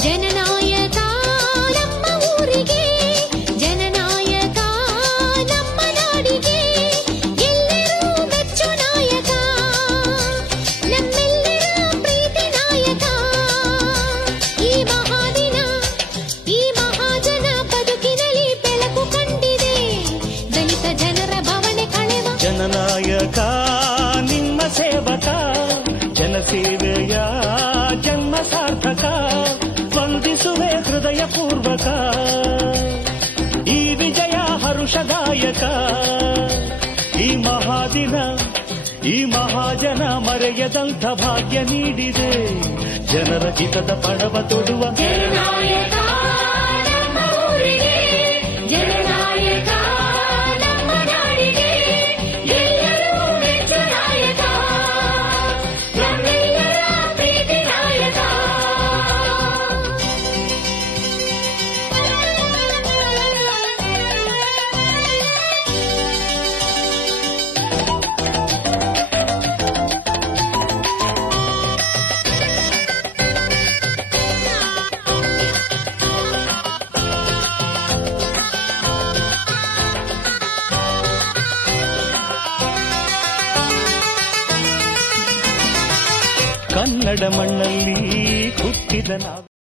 ಜನನಾಯಕ ನಮ್ಮ ಊರಿಗೆ, ಜನನಾಯಕ ನಮ್ಮ ನಾಡಿಗೆ, ಎಲ್ಲರೂ ಮೆಚ್ಚು ನಾಯಕ, ನಮ್ಮೆಲ್ಲರ ಪ್ರೀತಿ ನಾಯಕ. ಈ ಮಹಾದಿನ, ಈ ಮಹಾಜನ ಬದುಕಿನಲ್ಲಿ ಬೆಳಕು ಕಂಡಿದೆ, ದಲಿತ ಜನರ ಭಾವನೆ ಕಳೆವ ಜನನಾಯಕ ನಿಮ್ಮ ಸೇವಕ, ಜನಸೇವೆಯ ಜನ್ಮ ಸಾರ್ಥಕ, ವಂದಿಸುವೆ ಹೃದಯ ಪೂರ್ವಕ. ಈ ವಿಜಯ ಹರುಷದಾಯಕ, ಈ ಮಹಾದಿನ, ಈ ಮಹಾಜನ ಮರೆಯದಂಥ ಭಾಗ್ಯ ನೀಡಿದೆ, ಜನರ ಹಿತದ ಪಡವ ತೊಡುವ ಜನನಾಯಕ ನಮ್ಮ ಊರಿಗೆ, ಜನನಾಯಕ ನಮ್ಮ ನಾಡಿಗೆ, ಎಲ್ಲರೂ ಮೆಚ್ಚು ನಾಯಕ, ನಮ್ಮೆಲ್ಲರ ಪ್ರೀತಿ ನಾಯಕ. ಕನ್ನಡ ಮಣ್ಣಲ್ಲಿ ಹುಟ್ಟಿದ ನಾವು.